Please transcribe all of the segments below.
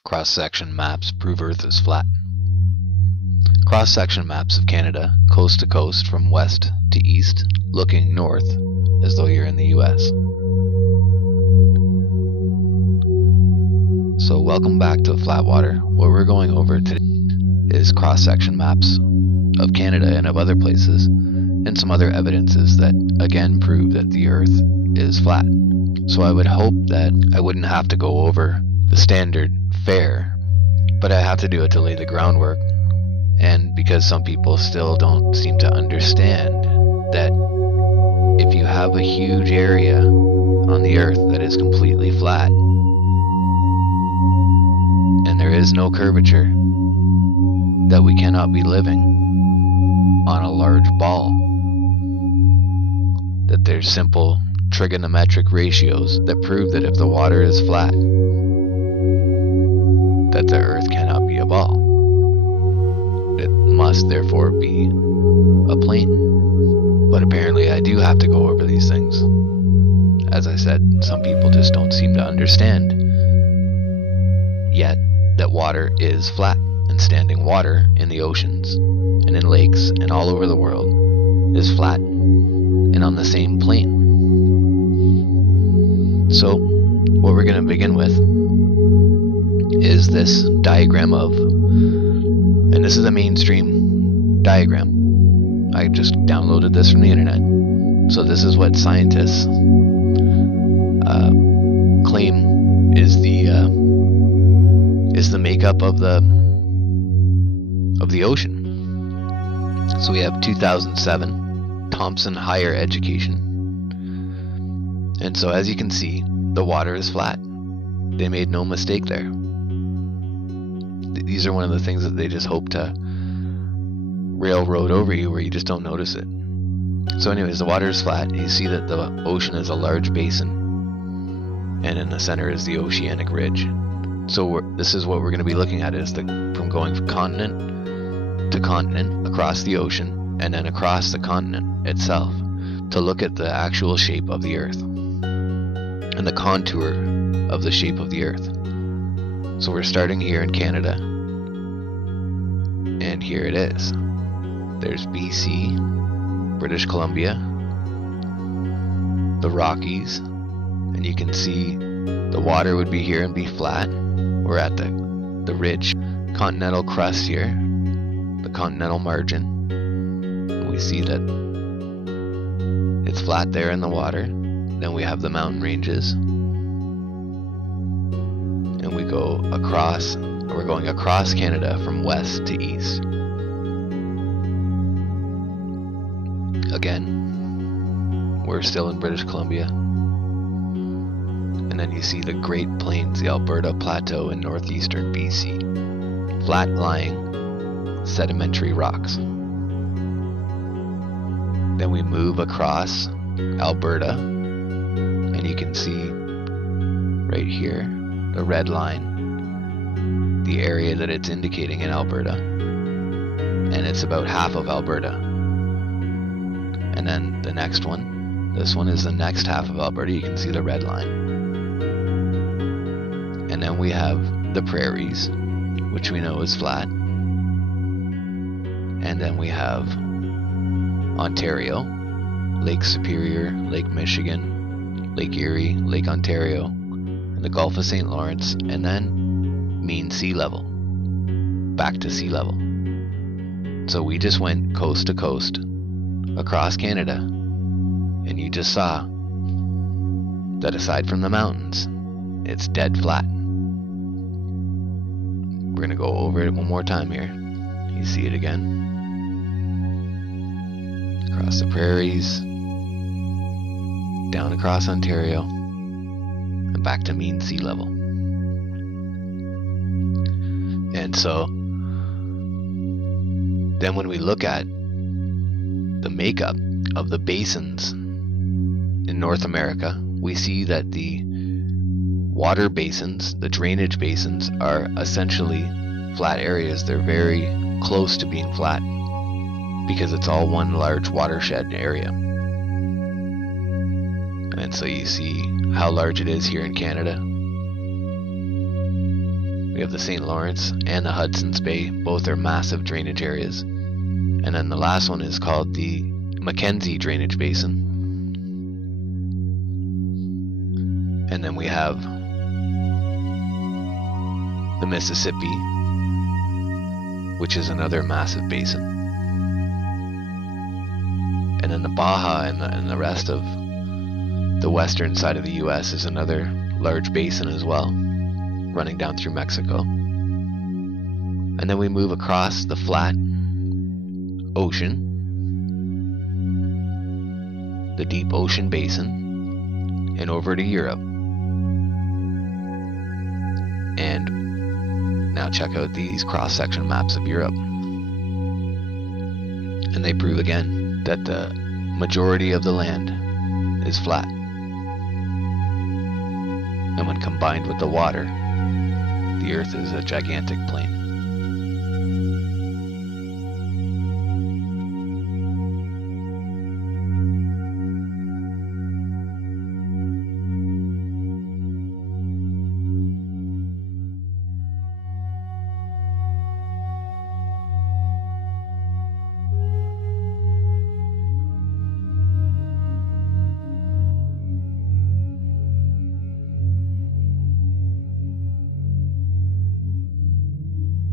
Cross-section maps prove Earth is flat. Cross-section maps of Canada, coast to coast from west to east, looking north as though you're in the US. So welcome back to Flatwater. What we're going over today is cross-section maps of Canada and of other places, and some other evidences that again prove that the Earth is flat. So I would hope that I wouldn't have to go over the standard fare, but I have to do it to lay the groundwork. And because some people still don't seem to understand that if you have a huge area on the Earth that is completely flat, and there is no curvature, that we cannot be living on a large ball. That there's simple trigonometric ratios that prove that if the water is flat, that the Earth cannot be a ball. It must therefore be a plane. But apparently I do have to go over these things. As I said, some people just don't seem to understand yet that water is flat, and standing water in the oceans and in lakes and all over the world is flat and on the same plane. So what we're going to begin with is this diagram of, and this is a mainstream diagram. I just downloaded this from the internet. So this is what scientists claim is the makeup of the ocean. So we have 2007 Thomson Higher Education, and so as you can see, the water is flat. They made no mistake there. These are one of the things that they just hope to railroad over you, where you just don't notice it. So anyways, the water is flat. You see that the ocean is a large basin, and in the center is the oceanic ridge. So this is what we're going to be looking at, is from going from continent to continent across the ocean and then across the continent itself, to look at the actual shape of the Earth and the contour of the shape of the Earth. So we're starting here in Canada, and here it is. There's BC, British Columbia, the Rockies, and you can see the water would be here and be flat. We're at the ridge, continental crust here, the continental margin. And we see that it's flat there in the water. Then we have the mountain ranges, and we go across. We're going across Canada from west to east. Again, we're still in British Columbia. And then you see the Great Plains, the Alberta Plateau in northeastern BC. Flat-lying sedimentary rocks. Then we move across Alberta, and you can see right here, the red line, the area that it's indicating in Alberta. And it's about half of Alberta. And then the next one, this one is the next half of Alberta. You can see the red line. And then we have the prairies, which we know is flat. And then we have Ontario, Lake Superior, Lake Michigan, Lake Erie, Lake Ontario, and the Gulf of St. Lawrence, and then mean sea level, back to sea level. So we just went coast to coast across Canada, and you just saw that aside from the mountains, it's dead flat. We're going to go over it one more time here. You see it again. Across the prairies, down across Ontario, and back to mean sea level. And so then when we look at the makeup of the basins in North America, we see that the water basins, the drainage basins, are essentially flat areas. They're very close to being flat because it's all one large watershed area. And so you see how large it is here in Canada. We have the St. Lawrence and the Hudson's Bay. Both are massive drainage areas. And then the last one is called the Mackenzie Drainage Basin. And then we have the Mississippi, which is another massive basin. And then the Baja and the rest of the western side of the US is another large basin as well, running down through Mexico. And then we move across the flat ocean, the deep ocean basin, and over to Europe. And now check out these cross-section maps of Europe. And they prove again that the majority of the land is flat. And when combined with the water, the Earth is a gigantic plain.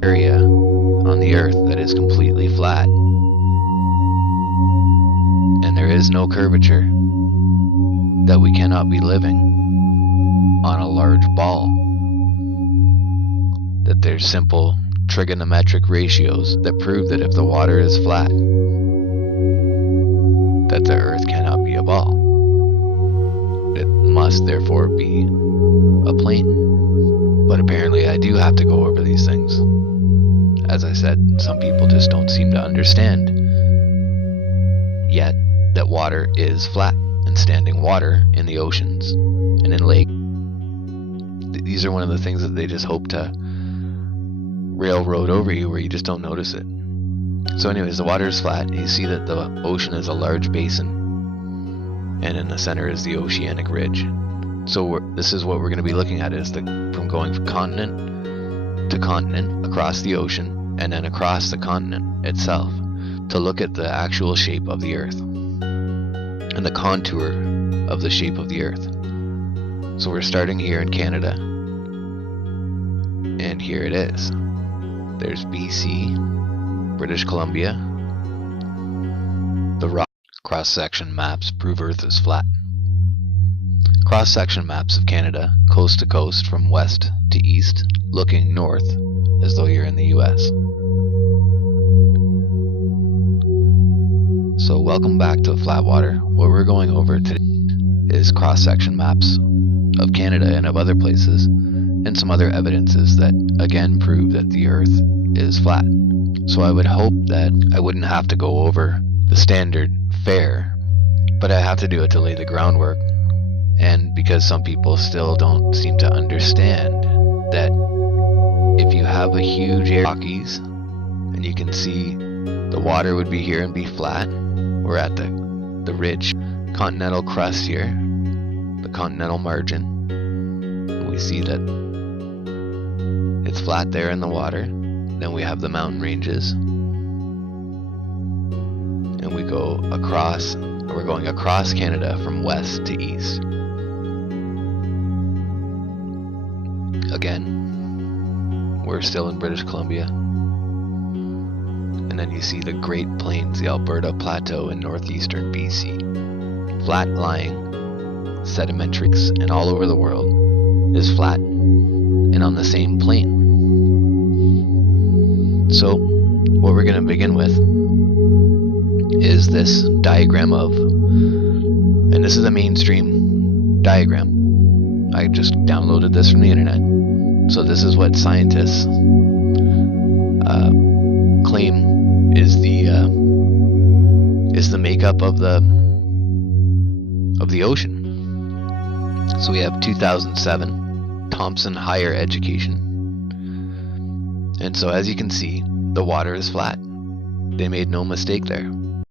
area on the earth that is completely flat, and there is no curvature, that we cannot be living on a large ball, that there's simple trigonometric ratios that prove that if the water is flat, that the earth cannot be a ball. It must therefore be a plane. But apparently I do have to go over these things. As I said, some people just don't seem to understand yet that water is flat, and standing water in the oceans and in lakes, these are one of the things that they just hope to railroad over you where you just don't notice it. So anyways, the water is flat. You see that the ocean is a large basin, and in the center is the oceanic ridge. So this is what we're going to be looking at, is from going from continent to continent across the ocean and then across the continent itself, to look at the actual shape of the earth and the contour of the shape of the earth. So we're starting here in Canada, and here it is. There's BC, British Columbia. The rock cross-section maps prove Earth is flat. Cross-section maps of Canada, coast to coast from west to east, looking north as though you're in the US. So welcome back to Flatwater. What we're going over today is cross-section maps of Canada and of other places, and some other evidences that again prove that the Earth is flat. So I would hope that I wouldn't have to go over the standard fare, but I have to do it to lay the groundwork. And because some people still don't seem to understand that if you have a huge Rockies, and you can see the water would be here and be flat, we're at the rich continental crust here, the continental margin. We see that it's flat there in the water. Then we have the mountain ranges, and we go across, we're going across Canada from west to east. Again, we're still in British Columbia. And then you see the Great Plains, the Alberta Plateau in northeastern BC. Flat-lying sedimentary, and all over the world is flat and on the same plane. So what we're going to begin with is this diagram of, and this is a mainstream diagram. I just downloaded this from the internet. So this is what scientists claim is the makeup of the ocean. So we have 2007 Thomson Higher Education, and so as you can see, the water is flat. They made no mistake there.